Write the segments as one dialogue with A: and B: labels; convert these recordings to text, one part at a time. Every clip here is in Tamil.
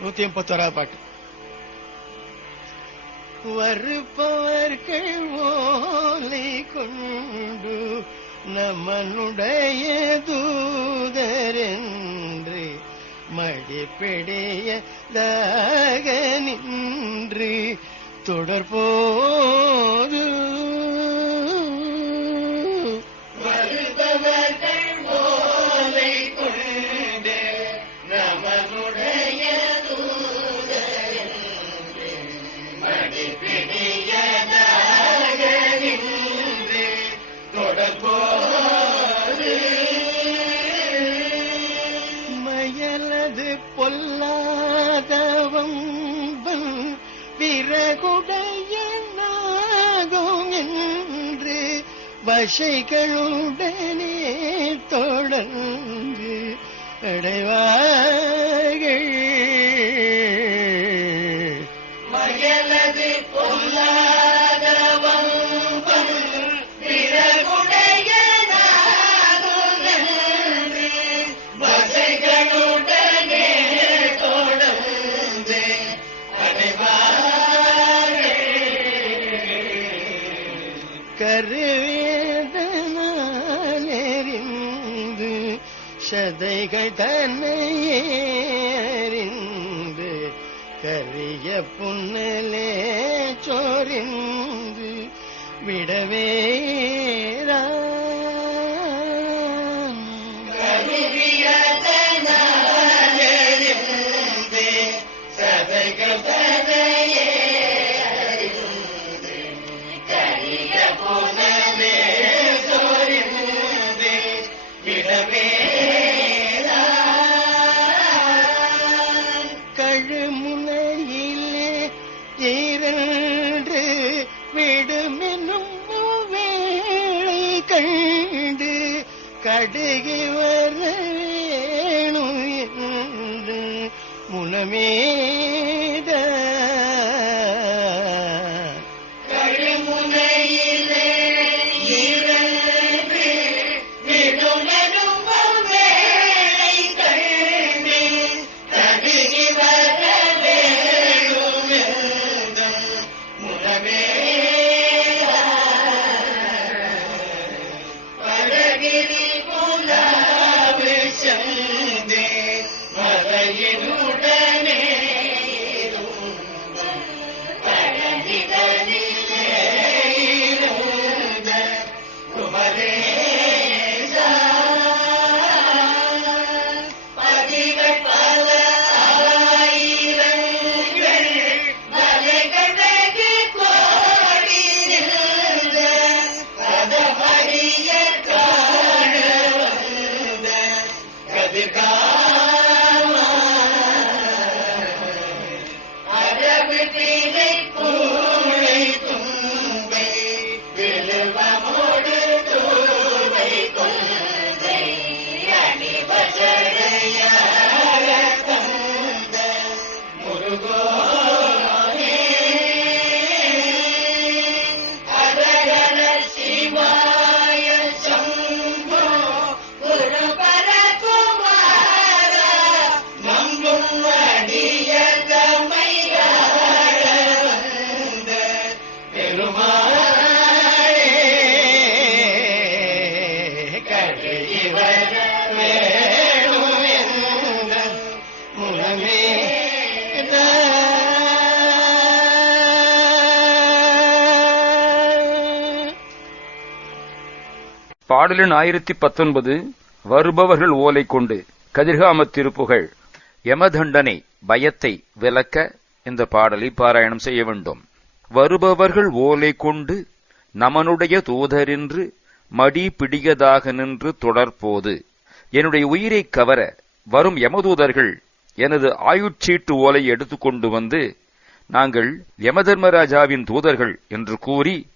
A: நூத்தி எண்பத்தோராவது பாட்டு. வருபவர்கள் ஓலை கொண்டு நமனுடைய தூதரென்று பிடைய நின்று தொடர்போது வசைகளுடனே தொடர்ந்து அடைவார்கள். மயலது பொல்லாதவம் பிறகுடைய சதைகள் தன்னையேறிந்து கரிய புன்னலே சோரிந்து விடவே முனையிலே இரண்டு விடுமெனும் வேளை கண்டு கடுகி வர முனமே
B: பாடலின் ஆயிரத்தி பத்தொன்பது வருபவர்கள் ஓலை கொண்டு கதிர்காம திருப்புகழ் யமதண்டனை பயத்தை விலக்க இந்த பாடலை பாராயணம் செய்ய வேண்டும். வருபவர்கள் ஓலை கொண்டு நமனுடைய தூதரின்று மடி பிடியதாக நின்று தொடர்போது. என்னுடைய உயிரைக் கவர வரும் யமதூதர்கள் எனது ஆயுட்சீட்டு ஓலை எடுத்துக்கொண்டு வந்து நாங்கள் யமதர்மராஜாவின் தூதர்கள் என்று கூறி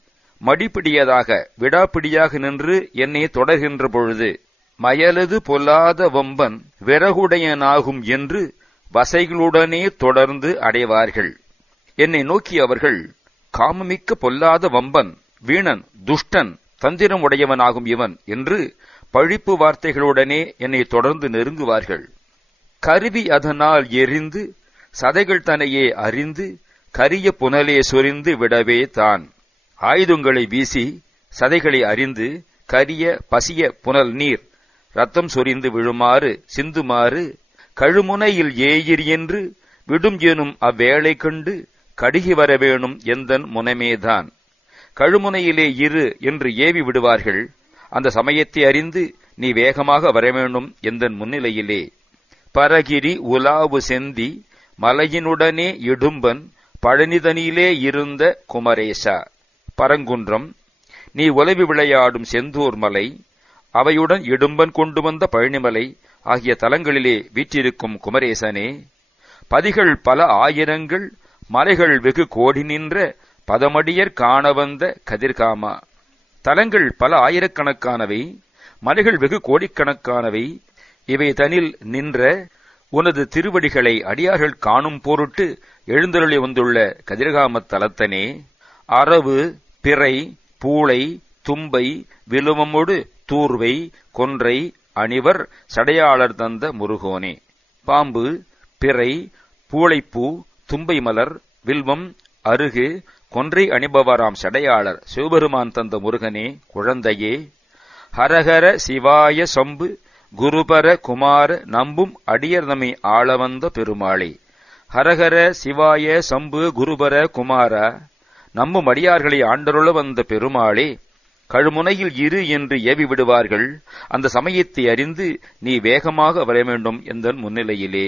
B: மடிப்பிடியதாக விடாப்பிடியாக நின்று என்னை தொடர்கின்ற பொழுது மயலது பொல்லாத வம்பன் விறகுடையனாகும் என்று வசைகளுடனே தொடர்ந்து அடைவார்கள். என்னை நோக்கி அவர்கள் காமமிக்க பொல்லாத வம்பன் வீணன் துஷ்டன் தந்திரம் உடையவனாகும் இவன் என்று பழிப்பு வார்த்தைகளுடனே என்னை தொடர்ந்து நெருங்குவார்கள். கருவி அதனால் எரிந்து சதைகள் தன்னையே அறிந்து கரிய புனலே சொரிந்து விடவே தான். ஆயுதங்களை வீசி சதைகளை அறிந்து கரிய பசிய புனல் நீர் ரத்தம் சொரிந்து விழுமாறு சிந்துமாறு கழுமுனையில் ஏயிர் என்று விடும் எனும் அவ்வேளை கண்டு கடுகி வரவேணும் எந்தன் முனமேதான். கழுமுனையிலே இரு என்று ஏவி விடுவார்கள். அந்த சமயத்தை அறிந்து நீ வேகமாக வரவேணும் எந்தன் முன்னிலையிலே. பரகிரி உலாவு செந்தி மலையினுடனே இடும்பன் பழனிதனிலே இருந்த குமரேசா. பரங்குன்றம் நீ உலவி விளையாடும் செந்தூர் மலை அவையுடன் இடும்பன் கொண்டு வந்த பழனிமலை ஆகிய தலங்களிலே வீற்றிருக்கும் குமரேசனே பதிகள் பல ஆயிரங்கள் மலைகள் வெகு கோடி நின்ற பதமடியர் காண வந்த கதிர்காமா. தலங்கள் பல ஆயிரக்கணக்கானவை மலைகள் வெகு கோடிக்கணக்கானவை இவை தனில் நின்ற உனது திருவடிகளை அடியார்கள் காணும் பொருட்டு எழுந்தருளி வந்துள்ள கதிர்காமத் தலத்தனே அரவு பிறை பூளை தும்பை விலுவமொடு தூர்வை கொன்றை அணிவர் சடையாளர் தந்த முருகோனே. பாம்பு பிறை பூளைப்பூ தும்பை மலர் வில்வம் அருகு கொன்றை அணிபவராம் சடையாளர் சிவபெருமான் தந்த முருகனே குழந்தையே. ஹரஹர சிவாய சம்பு குருபர குமார நம்பும் அடியர் நம்மை ஆளவந்த பெருமாளே. ஹரஹர சிவாய சம்பு குருபர குமார நம்பும் அடியார்களை ஆண்டருள வந்த பெருமாளே கழுமுனையில் இரு என்று ஏவி விடுவார்கள். அந்த சமயத்தை அறிந்து நீ வேகமாக வர வேண்டும் என்ற முன்னிலையிலே.